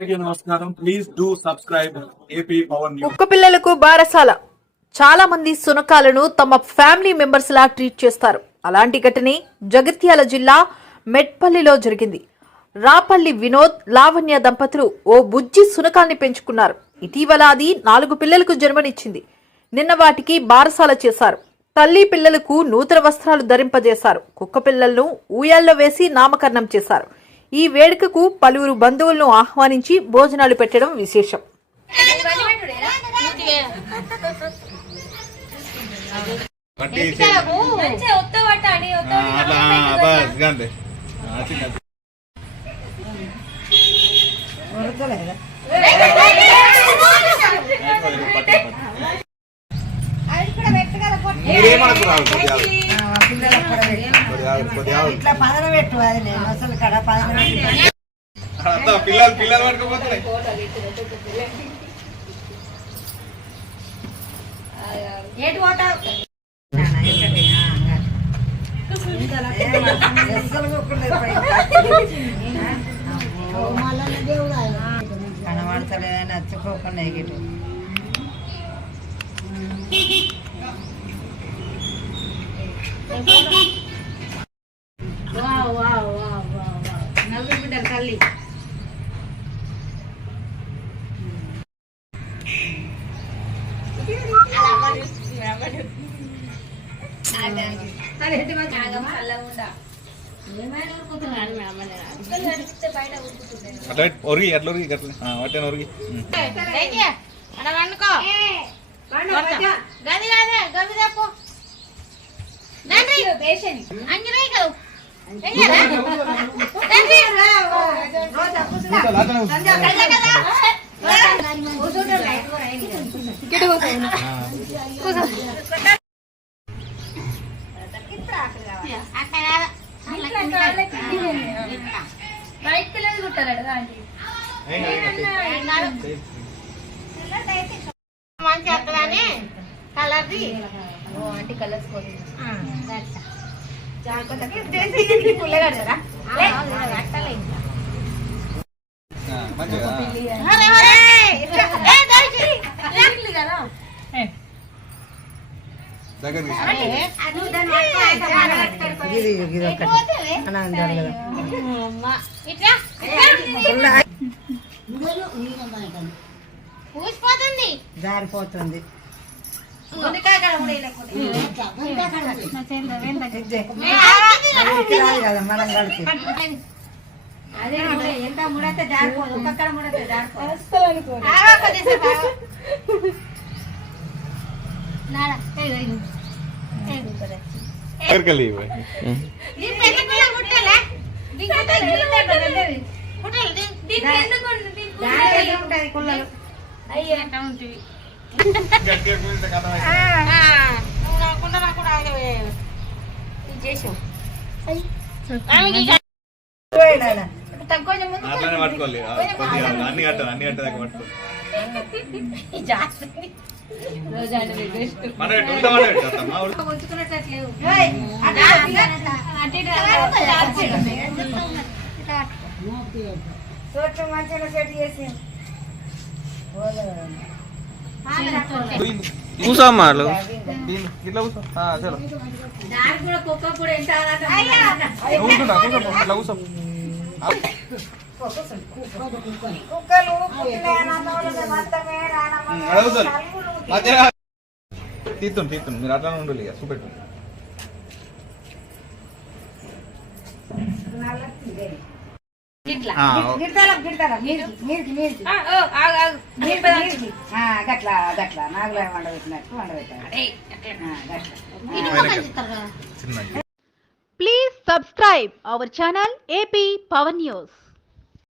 నమస్కారం. Please do subscribe AP power news. కుక్క పిల్లలకు బారసాల. చాలా మంది సునకాలను తమ ఫ్యామిలీ మెంబర్స్ లా ట్రీట్ చేస్తారు. అలాంటి ఘటనే జగిత్యాల జిల్లా మెట్పల్లిలో జరిగింది. రాపల్లి వినోద్, లావణ్య దంపతులు ఓ బుజ్జి సునకాల్ని పెంచుకున్నారు. ఇటీవల అది 4 పిల్లలకు జన్మనిచ్చింది. నిన్న వాటికి బారసాల చేశారు. తల్లి పిల్లలకు నూతన వస్త్రాలు ధరింపజేశారు. కుక్క పిల్లలను ఊయల్లో వేసి నామకరణం చేశారు. ఈ వేడుకకు పలువురు బంధువులను ఆహ్వానించి భోజనాలు పెట్టడం విశేషం. పిల్లలు పట్టుకోపోతున్నాయి. కనబడతలేదని నచ్చుకోకుండా ఎగిటి నలుగురు బిడ్డలు తల్లి ఒరిగి అట్లా ఒరిగి అట్లా వాటిని ఒరిగి బయట పిల్లలు కుట్టారట మంచి అక్కడనే కలర్ది ఆంటీ కలర్స్ పుల్లగడరా జారిపోతుంది. కదా మనం కలిసి అదే ఎంత ముడతే జారిపోదు, ఒక్కొక్కడ ముడతే జారిపోదు. పట్టుకోవాలి. అన్ని కట్టాలి, అన్ని కట్టదాకా పట్టుకోవాలి. కూసా మాలు ఇట్లా కూసా చలో ఇట్లా కూసా తీస్తుంది తీస్తుంది. మీరు అట్లా ఉండాలి. ఇక చూపెట్టు. Please subscribe our channel AP Power News.